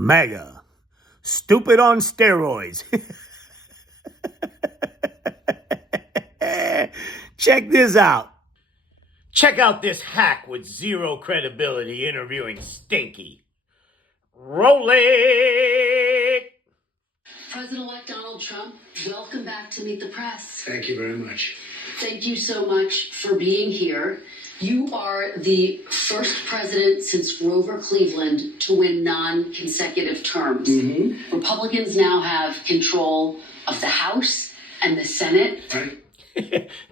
MAGA. Stupid on steroids. Check this out. Check out this hack with zero credibility interviewing Stinky. Roll it! President-elect Donald Trump, welcome back to Meet the Press. Thank you very much. Thank you so much for being here. You are the first president since Grover Cleveland to win non-consecutive terms. Mm-hmm. Republicans now have control of the House and the Senate. Right.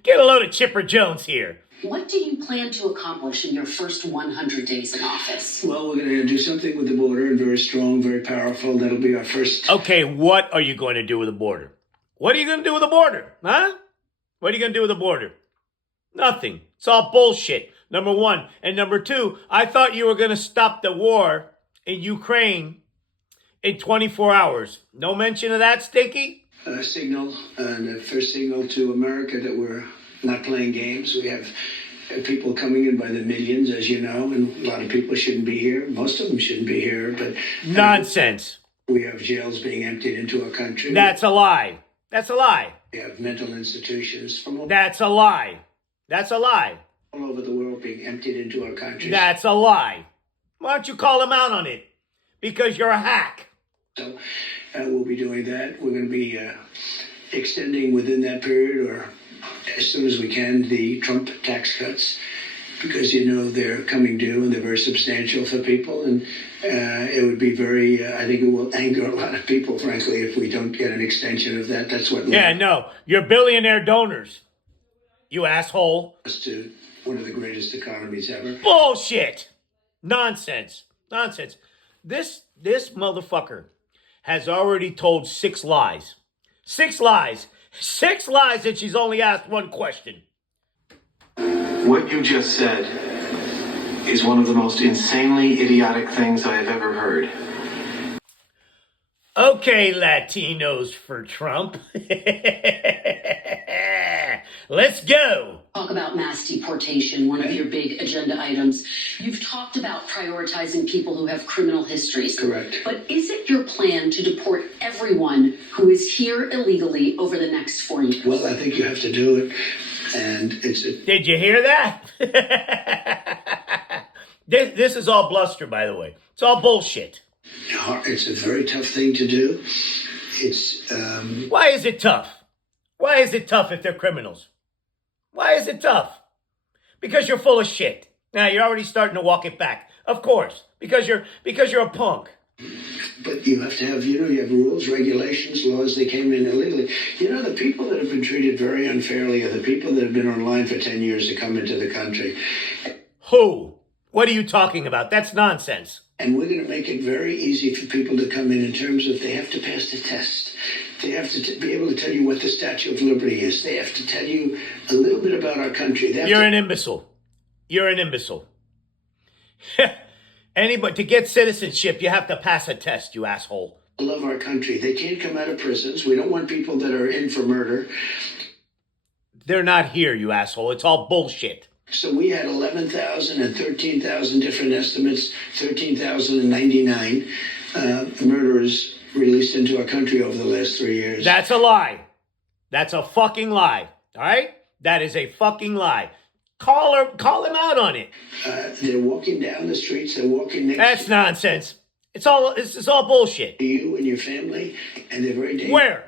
Get a load of Chipper Jones here. What do you plan to accomplish in your first 100 days in office? Well, we're going to do something with the border, and very strong, very powerful. That'll be our first. Okay, what are you going to do with the border? What are you going to do with the border? Huh? What are you going to do with the border? Nothing. It's all bullshit, number one. And number two, I thought you were going to stop the war in Ukraine in 24 hours. No mention of that, Stinky? Signal, and the first signal to America that we're not playing games. We have people coming in by the millions, as you know, and a lot of people shouldn't be here. Most of them shouldn't be here, but... Nonsense. We have jails being emptied into our country. That's a lie. That's a lie. We have mental institutions from That's a lie. That's a lie. all over the world being emptied into our country. That's a lie. Why don't you call him out on it? Because you're a hack. So we'll be doing that. We're going to be extending within that period, or as soon as we can, the Trump tax cuts, because, you know, they're coming due and they're very substantial for people. And it would be very, I think it will anger a lot of people, frankly, if we don't get an extension of that. That's what... Yeah, no. You're billionaire donors, you asshole. ...to one of the greatest economies ever. Bullshit. Nonsense. Nonsense. This motherfucker has already told 6 lies. 6 lies. 6 lies, and she's only asked one question. What you just said is one of the most insanely idiotic things I have ever heard. Okay, Latinos for Trump. Let's go. Talk about mass deportation, one of your big agenda items. You've talked about prioritizing people who have criminal histories. Correct. But is it your plan to deport everyone who is here illegally over the next 4 years? Well, I think you have to do it. And it's... Did you hear that? This is all bluster, by the way. It's all bullshit. It's a very tough thing to do. It's... Why is it tough? Why is it tough if they're criminals? Why is it tough? Because you're full of shit. Now, you're already starting to walk it back. Of course. Because you're a punk. But you have to have, you have rules, regulations, laws. They came in illegally. The people that have been treated very unfairly are the people that have been online for 10 years to come into the country. Who? What are you talking about? That's nonsense. And we're going to make it very easy for people to come in terms of they have to pass the test. They have to be able to tell you what the Statue of Liberty is. They have to tell you a little bit about our country. You're an imbecile. You're an imbecile. Anybody, to get citizenship, you have to pass a test, you asshole. Love our country. They can't come out of prisons. We don't want people that are in for murder. They're not here, you asshole. It's all bullshit. So we had 11,000 and 13,000 different estimates, 13,099 murderers released into our country over the last 3 years. That's a lie. That's a fucking lie. All right? That is a fucking lie. Call him out on it. They're walking down the streets. They're walking next. That's nonsense. It's all bullshit. To you and your family, and they're very dangerous.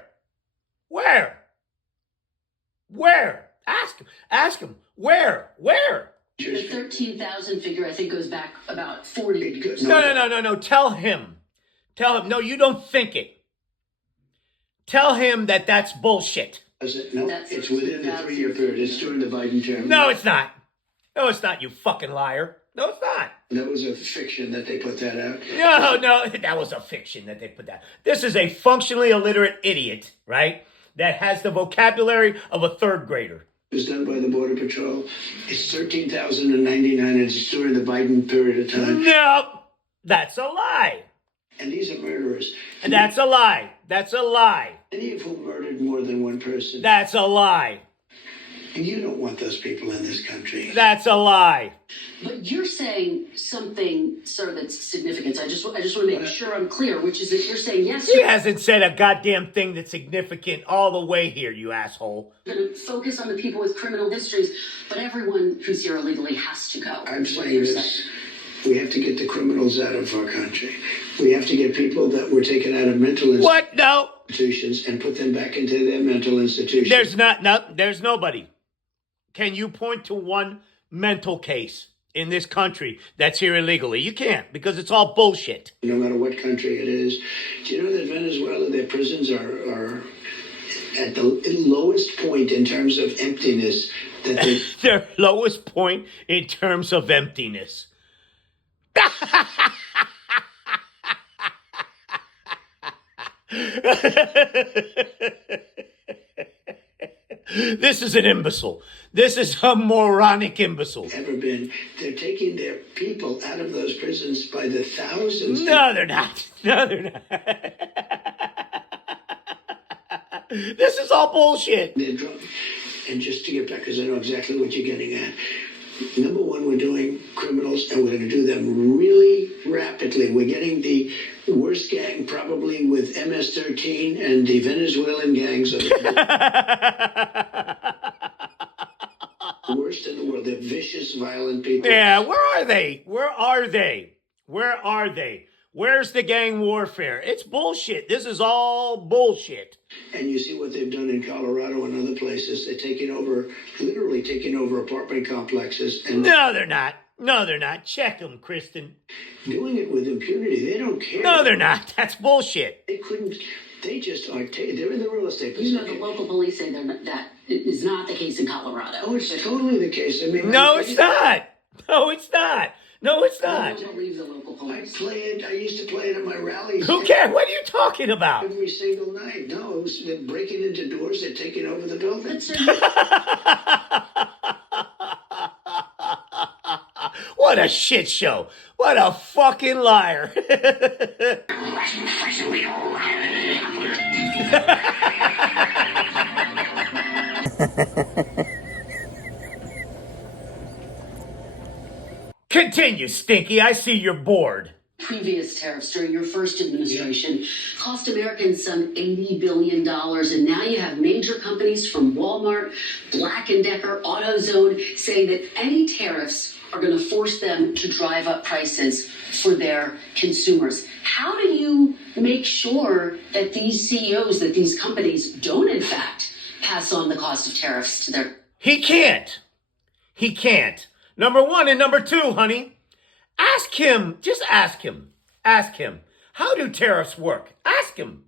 Where? Ask him. Where? The 13,000 figure, I think, goes back about 40 years. No. Tell him. No, you don't think it. Tell him that that's bullshit. No, it's within the 3-year period. It's during the Biden term. No, it's not. No, it's not, you fucking liar. No, it's not. That was a fiction that they put that out. No, that was a fiction that they put that. This is a functionally illiterate idiot, right? That has the vocabulary of a 3rd grader. It was done by the Border Patrol. It's 13,099, and it's during the Biden period of time. No, that's a lie. And these are murderers. And that's a lie. That's a lie. Many of whom murdered more than one person. That's a lie. And you don't want those people in this country. That's a lie. But you're saying something, sir, that's significant. I just want to make sure I'm clear, which is that you're saying, yes, He you're hasn't said a goddamn thing that's significant all the way here, you asshole. going to focus on the people with criminal histories, but everyone who's here illegally has to go. I'm is what saying you're this. We have to get the criminals out of our country. We have to get people that were taken out of mental What? No. institutions and put them back into their mental institutions. There's nobody. Can you point to one mental case in this country that's here illegally? You can't, because it's all bullshit. No matter what country it is. Do you know that Venezuela, their prisons are at the lowest point in terms of emptiness that they... Their lowest point in terms of emptiness. This is an imbecile. This is a moronic imbecile. ever been. They're taking their people out of those prisons by the thousands. No, they're not. No, they're not. This is all bullshit. They're drunk. And just to get back, because I know exactly what you're getting at. Number one, we're doing criminals, and we're going to do them really rapidly. We're getting the worst gang probably with MS-13 and the Venezuelan gangs are the worst in the world. They're vicious, violent people. Yeah, where are they? Where are they? Where are they? Where's the gang warfare? It's bullshit. This is all bullshit. And you see what they've done in Colorado and other places. They're taking over, literally taking over apartment complexes. And No, they're not. No, they're not. Check them, Kristen. doing it with impunity. They don't care. No, they're not. That's bullshit. They couldn't. They just are. They're in the real estate You know, business. the local police say that is not the case in Colorado. Oh, it's totally the case. I mean, No, it's not. No, it's not. No, it's I not. don't believe the local I police. play it. I used to play it at my rallies. Who cares? What are you talking about? Every single night. No, it was they're breaking into doors. They're taking over the building. But, sir, What a shit show. What a fucking liar. Continue, Stinky. I see you're bored. previous tariffs during your first administration cost Americans some $80 billion. And now you have major companies from Walmart, Black & Decker, AutoZone saying that any tariffs are going to force them to drive up prices for their consumers. How do you make sure that these CEOs, that these companies don't in fact pass on the cost of tariffs to their... He can't. He can't. Number one, and number two, honey, ask him, just ask him, how do tariffs work? Ask him,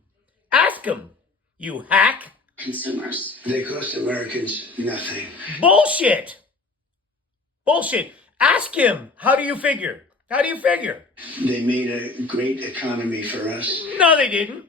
you hack. consumers? They cost Americans nothing. Bullshit. Ask him, how do you figure? They made a great economy for us. No, they didn't.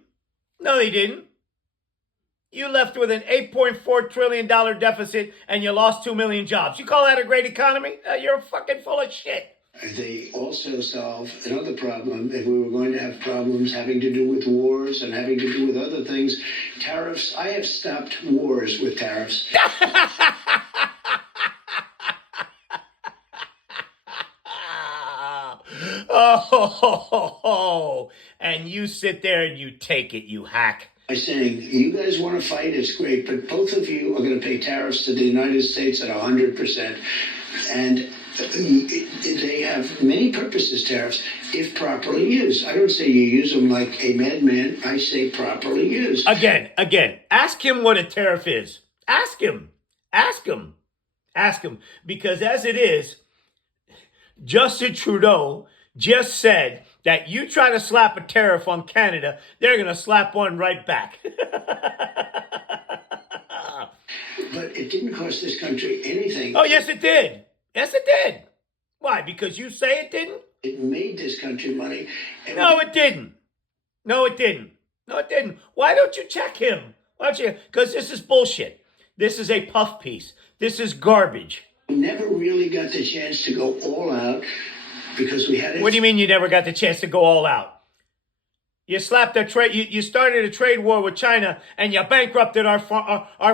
You left with an $8.4 trillion deficit and you lost 2 million jobs. You call that a great economy? You're fucking full of shit. They also solve another problem. If we were going to have problems having to do with wars and having to do with other things, tariffs, I have stopped wars with tariffs. Oh, and you sit there and you take it, you hack. By saying, you guys want to fight, it's great, but both of you are going to pay tariffs to the United States at 100%. And they have many purposes, tariffs, if properly used. I don't say you use them like a madman. I say properly used. Again, ask him what a tariff is. Ask him. Because as it is, Justin Trudeau just said that you try to slap a tariff on Canada, they're going to slap one right back. But it didn't cost this country anything. Oh, yes, it did. Why? Because you say it didn't? It made this country money. And No, it didn't. Why don't you check him? Why don't you? Because this is bullshit. This is a puff piece. This is garbage. we never really got the chance to go all out because we had... What do you mean you never got the chance to go all out? You slapped a trade. You started a trade war with China, and you bankrupted our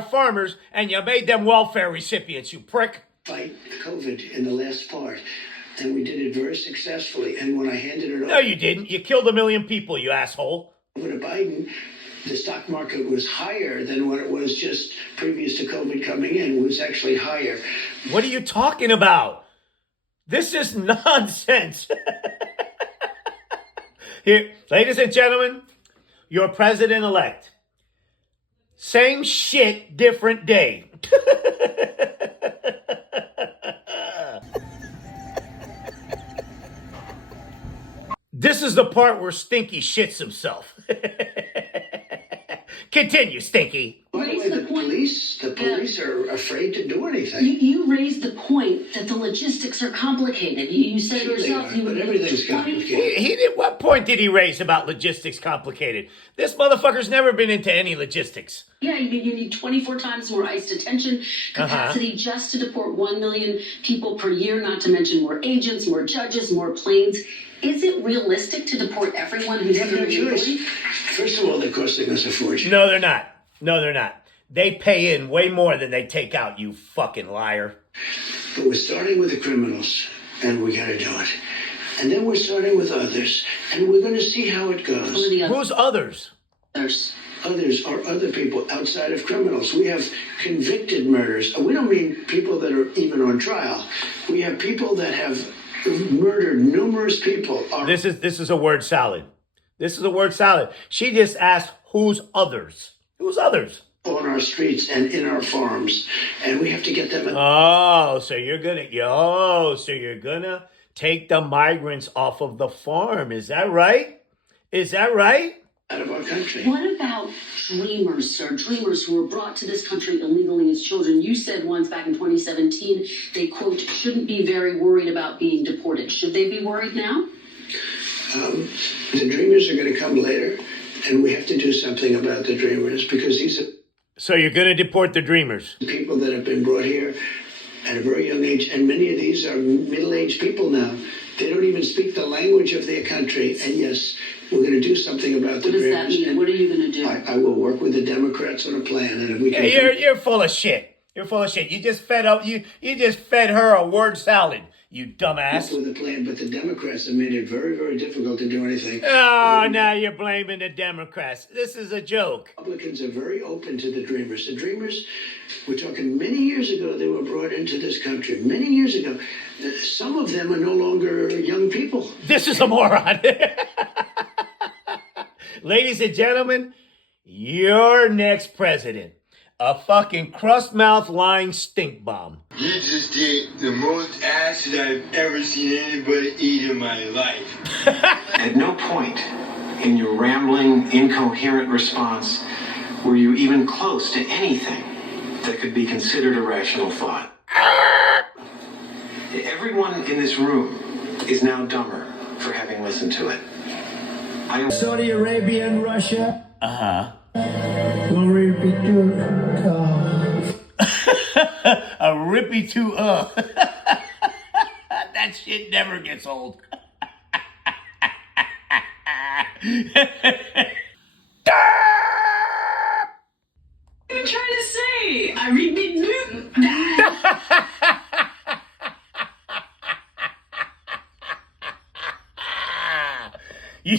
farmers, and you made them welfare recipients. You prick. Fight COVID in the last part, and we did it very successfully. And when I handed it over, No, you didn't. You killed 1 million people, you asshole. over to Biden, the stock market was higher than what it was just previous to COVID coming in. It was actually higher. What are you talking about? This is nonsense. Here, ladies and gentlemen, your president-elect. Same shit, different day. This is the part where Stinky shits himself. Continue, Stinky. By the way, the police are afraid to do anything. You raised the point that the logistics are complicated. You said Sure they yourself are, you but would everything's complicated. He did. What point did he raise about logistics complicated? This motherfucker's never been into any logistics. Yeah, you need 24 times more ICE detention capacity just to deport 1 million people per year, not to mention more agents, more judges, more planes. Is it realistic to deport everyone who's They have no here choice. illegally? First of all, they're costing us a fortune. No, they're not. No, they're not. They pay in way more than they take out, you fucking liar. But we're starting with the criminals, and we got to do it. And then we're starting with others, and we're going to see how it Who are goes. the Who's others? others? Others are other people outside of criminals. We have convicted murders. We don't mean people that are even on trial. We have people that have murdered numerous people. This is a word salad. This is a word salad. She just asked, who's others? Who's others? On our streets and in our farms, and we have to get them So you're gonna take the migrants off of the farm. Is that right? Is that right? out of our country. What about dreamers, sir? Dreamers who were brought to this country illegally as children. You said once back in 2017, they, quote, shouldn't be very worried about being deported. Should they be worried now? The dreamers are going to come later, and we have to do something about the dreamers because these are So you're going to deport the dreamers? people that have been brought here at a very young age, and many of these are middle-aged people now. They don't even speak the language of their country, and yes, we're going to do something about the What does dreamers. that mean? And What are you going to do? I will work with the Democrats on a plan, and if we can. You're full of shit. You're full of shit. You just fed her a word salad, you dumbass. With a plan, but the Democrats have made it very, very difficult to do anything. Oh, now you're blaming the Democrats. This is a joke. Republicans are very open to the dreamers. The dreamers, we're talking many years ago, they were brought into this country. Many years ago. Some of them are no longer young people. This is a moron. Ladies and gentlemen, your next president. A fucking crust-mouth lying stink bomb. You just did the most acid I've ever seen anybody eat in my life. At no point in your rambling, incoherent response were you even close to anything that could be considered a rational thought. Everyone in this room is now dumber for having listened to it. Saudi Arabia and Russia. Uh-huh. Glory be to God. A rippy to That shit never gets old. What are you trying to say? I read Big Newton. You